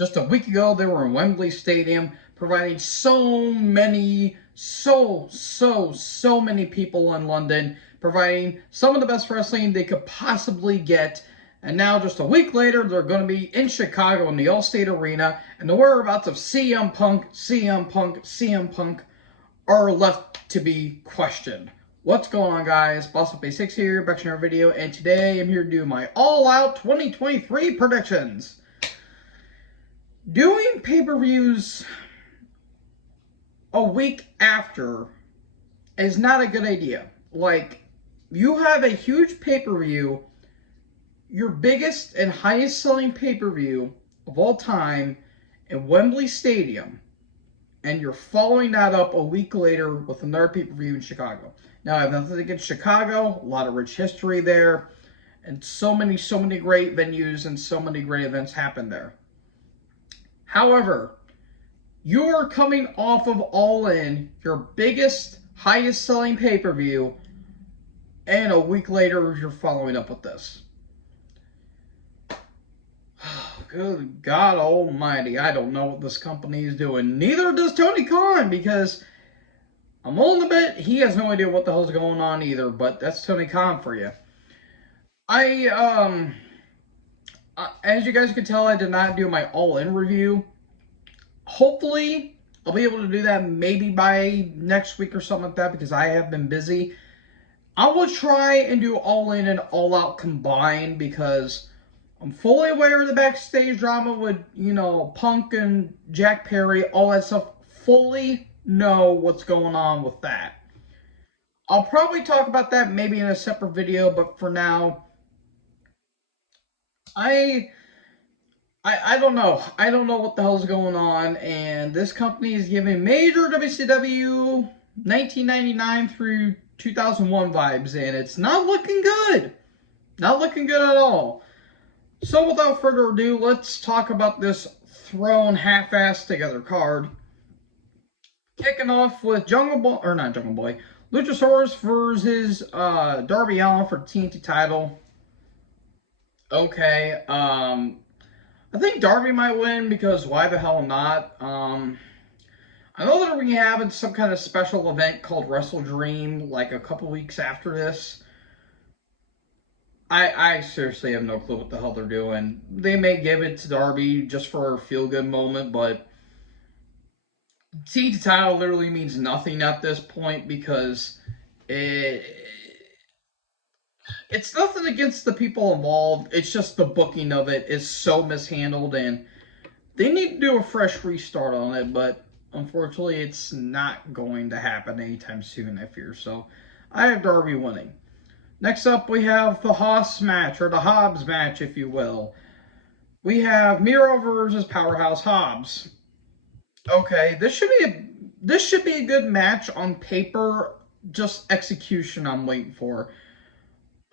Just a week ago, they were in Wembley Stadium, providing so many people in London, providing some of the best wrestling they could possibly get. And now, just a week later, they're going to be in Chicago in the Allstate Arena, and the whereabouts of CM Punk are left to be questioned. What's going on, guys? Boss Up A6 here, back to another video, and today I'm here to do my All Out 2023 predictions. Doing pay-per-views a week after is not a good idea. Like, you have a huge pay-per-view, your biggest and highest selling pay-per-view of all time in Wembley Stadium, and you're following that up a week later with another pay-per-view in Chicago. Now, I have nothing against Chicago, a lot of rich history there, and so many great venues and so many great events happen there. However, you are coming off of All In, your biggest, highest selling pay-per-view, and a week later you're following up with this. Good God almighty, I don't know what this company is doing. Neither does Tony Khan, because I'm willing to bet he has no idea what the hell's going on either, but that's Tony Khan for you. As you guys can tell, I did not do my All-In review. Hopefully, I'll be able to do that maybe by next week or something like that, because I have been busy. I will try and do All-In and All Out combined, because I'm fully aware of the backstage drama with, Punk and Jack Perry, all that stuff. Fully know what's going on with that. I'll probably talk about that maybe in a separate video, but for now, I don't know. I don't know what the hell's going on, and this company is giving major WCW 1999 through 2001 vibes, and it's not looking good. Not looking good at all. So without further ado, let's talk about this thrown half-assed together card. Kicking off with Luchasaurus versus Darby Allin for the TNT title. Okay, I think Darby might win, because why the hell not? I know that we're having some kind of special event called Wrestle Dream, like a couple weeks after this. I seriously have no clue what the hell they're doing. They may give it to Darby just for a feel-good moment, but TNT title literally means nothing at this point, because it's nothing against the people involved. It's just the booking of it is so mishandled, and they need to do a fresh restart on it, but unfortunately it's not going to happen anytime soon, I fear. So I have Darby winning. Next up, we have the Hobbs match, or the Hobbs match, if you will. We have Miro versus Powerhouse Hobbs. Okay, this should be a good match on paper. Just execution I'm waiting for.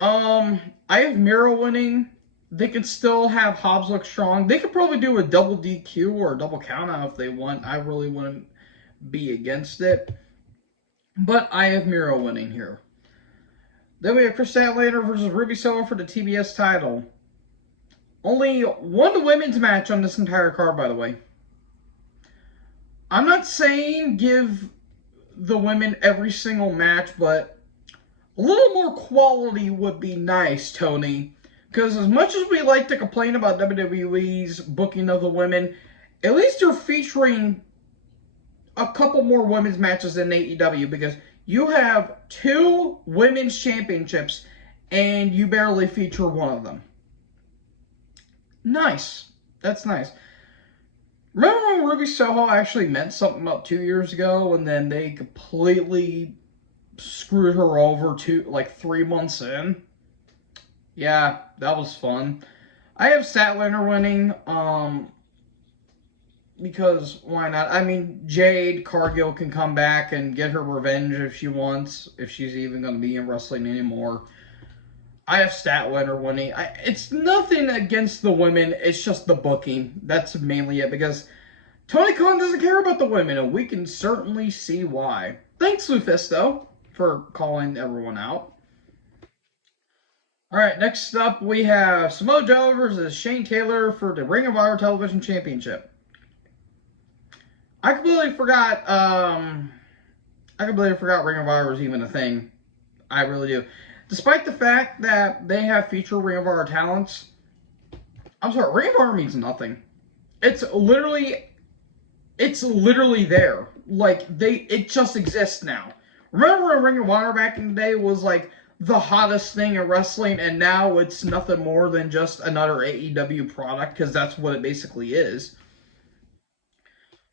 I have Miro winning. They could still have Hobbs look strong. They could probably do a double DQ or a double count out if they want. I really wouldn't be against it. But I have Miro winning here. Then we have Chris Statlander versus Ruby Soho for the TBS title. Only one women's match on this entire card, by the way. I'm not saying give the women every single match, but a little more quality would be nice, Tony. Because as much as we like to complain about WWE's booking of the women, at least you're featuring a couple more women's matches than AEW, because you have 2 women's championships and you barely feature one of them. Nice. That's nice. Remember when Ruby Soho actually meant something about 2 years ago, and then they completely screwed her over like 3 months in? Yeah, that was fun. I have Statlander winning, because why not? I mean, Jade Cargill can come back and get her revenge if she wants, if she's even going to be in wrestling anymore. I have Statlander winning. It's nothing against the women, it's just the booking. That's mainly it, because Tony Khan doesn't care about the women, and we can certainly see why. Thanks, Lufisto, for calling everyone out. All right, next up we have Samoa Joe versus Shane Taylor for the Ring of Honor Television Championship. I completely forgot. I completely forgot Ring of Honor was even a thing. I really do. Despite the fact that they have featured Ring of Honor talents, I'm sorry, Ring of Honor means nothing. It's literally, it's literally there. Like it just exists now. Remember when Ring of Honor back in the day was like the hottest thing in wrestling, and now it's nothing more than just another AEW product because that's what it basically is.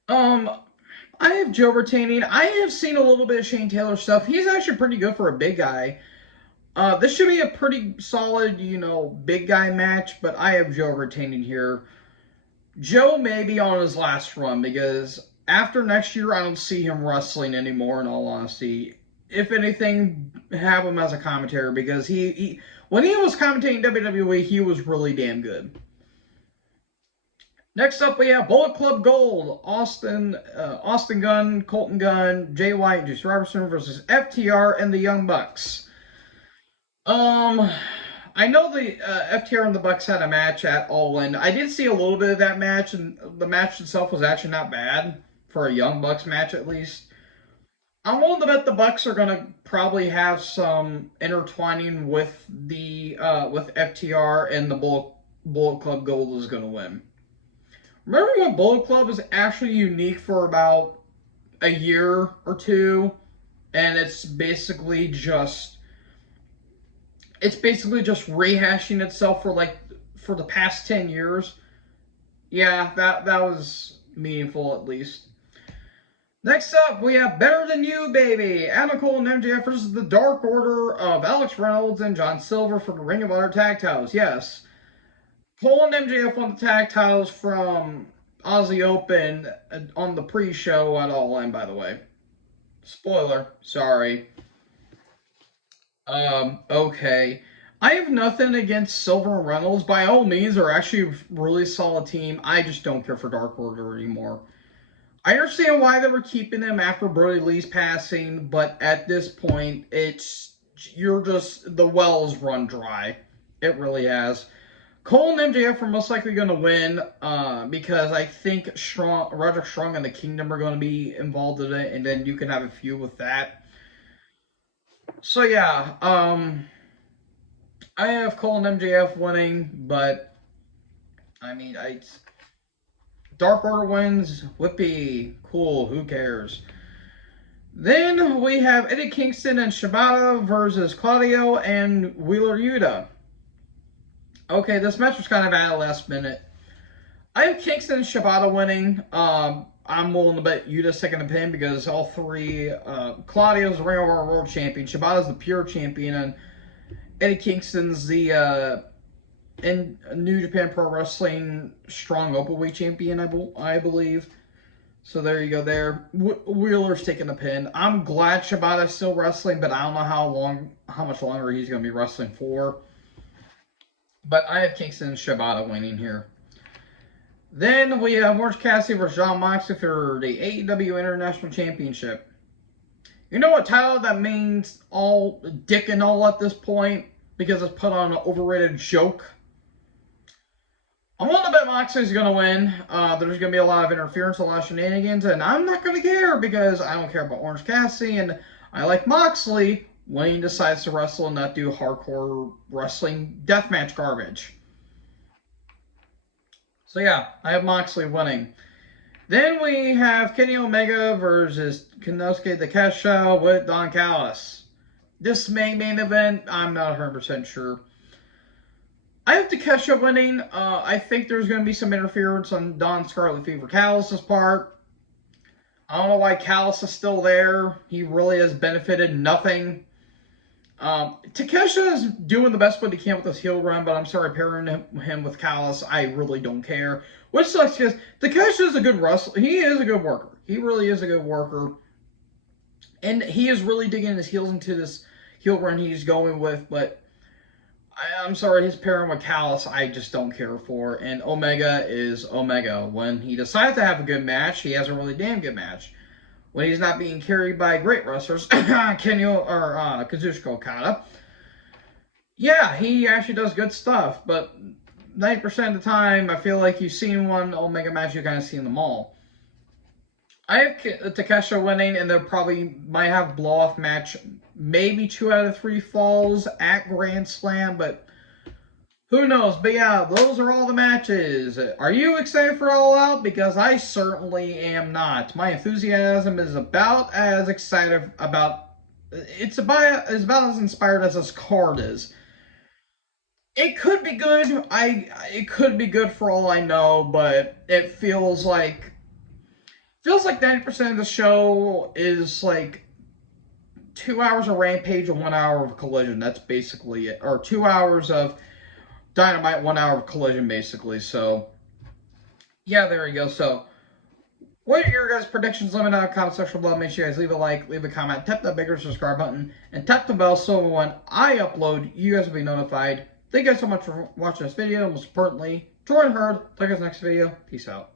Um, I have Joe retaining. I have seen a little bit of Shane Taylor stuff. He's actually pretty good for a big guy. This should be a pretty solid, big guy match, but I have Joe retaining here. Joe may be on his last run because after next year, I don't see him wrestling anymore, in all honesty. If anything, have him as a commentator because he when he was commentating WWE, he was really damn good. Next up, we have Bullet Club Gold, Austin Gunn, Colton Gunn, Jay White, and Juice Robinson versus FTR and the Young Bucks. Um, I know the FTR and the Bucks had a match at All In. I did see a little bit of that match, and the match itself was actually not bad for a Young Bucks match, at least. I'm willing to bet the Bucks are gonna probably have some intertwining with the with FTR, and the Bullet Club Gold is gonna win. Remember when Bullet Club was actually unique for about a year or two, and it's basically just rehashing itself for the past 10 years. Yeah, that was meaningful at least. Next up, we have Better Than You, baby. Adam Cole and MJF versus the Dark Order of Alex Reynolds and John Silver for the Ring of Honor Tag Titles. Yes, Cole and MJF won the tag titles from Aussie Open on the pre-show at All In, by the way. Spoiler, sorry. Okay. I have nothing against Silver and Reynolds. By all means, they're actually a really solid team. I just don't care for Dark Order anymore. I understand why they were keeping them after Brody Lee's passing, but at this point, the well's run dry. It really has. Cole and MJF are most likely going to win because I think Roderick Strong and the Kingdom are going to be involved in it, and then you can have a feud with that. So yeah, I have Cole and MJF winning, but I mean, Dark Order wins. Whippy, cool. Who cares? Then we have Eddie Kingston and Shibata versus Claudio and Wheeler Yuta. Okay, this match was kind of at the last minute. I have Kingston and Shibata winning. I'm willing to bet Yuta's taking the pin because all three. Claudio's the Ring of Honor World Champion. Shibata's the Pure Champion, and Eddie Kingston's the in New Japan Pro Wrestling Strong Openweight Champion, I believe. So there you go. There, Wheeler's taking the pin. I'm glad Shibata's still wrestling, but I don't know how much longer he's going to be wrestling for. But I have Kingston and Shibata winning here. Then we have Orange Cassidy versus Jon Moxley for the AEW International Championship. You know what title that means all dick and all at this point? Because it's put on an overrated joke. I'm willing to bet Moxley's going to win. There's going to be a lot of interference, a lot of shenanigans, and I'm not going to care because I don't care about Orange Cassidy, and I like Moxley when he decides to wrestle and not do hardcore wrestling deathmatch garbage. So yeah, I have Moxley winning. Then we have Kenny Omega versus Konosuke Takeshita with Don Callis. This main event, I'm not 100% sure. I have Takeshita winning. I think there's going to be some interference on Don Scarlet Fever Callis' part. I don't know why Callis is still there. He really has benefited nothing. Takeshita is doing the best what he can with his heel run, but I'm sorry, pairing him with Callis, I really don't care. Which sucks because Takeshita is a good wrestler. He is a good worker. He really is a good worker. And he is really digging his heels into this heel run he's going with, but I'm sorry, his pairing with Callis, I just don't care for. And Omega is Omega. When he decides to have a good match, he has a really damn good match. When he's not being carried by great wrestlers, Kazuchika Okada. Yeah, he actually does good stuff, but 90% of the time, I feel like you've seen one Omega match, you've kind of seen them all. I have Takeshita winning, and they'll probably might have blow off match, maybe 2 out of 3 falls at Grand Slam, but who knows? But yeah, those are all the matches. Are you excited for All Out? Because I certainly am not. My enthusiasm is about as excited about. It's about as inspired as this card is. It could be good. It could be good for all I know, but it feels like 90% of the show is like 2 hours of Rampage and 1 hour of Collision. That's basically it, or 2 hours of Dynamite, 1 hour of Collision, basically. So yeah, there you go. So what are your guys' predictions? Let me know in the comment section below. Make sure you guys leave a like, leave a comment, tap that bigger subscribe button, and tap the bell so when I upload, you guys will be notified. Thank you guys so much for watching this video. Most importantly, join Herd. Take us next video. Peace out.